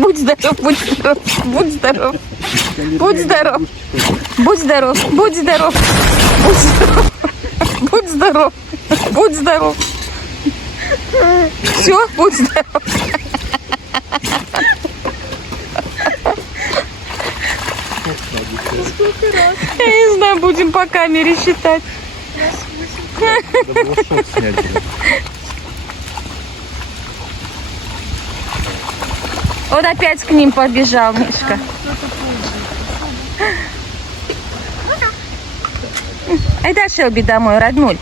Будь здоров, будь здоров, будь здоров. Будь здоров. Будь здоров, будь здоров. Будь здоров. Будь здоров. Будь здоров. Все, будь здоров. Сколько раз? Я не знаю, будем по камере считать. Надо было шот снять, блин. Он опять к ним побежал, Мишка. Айда, Шелби, домой, роднуль.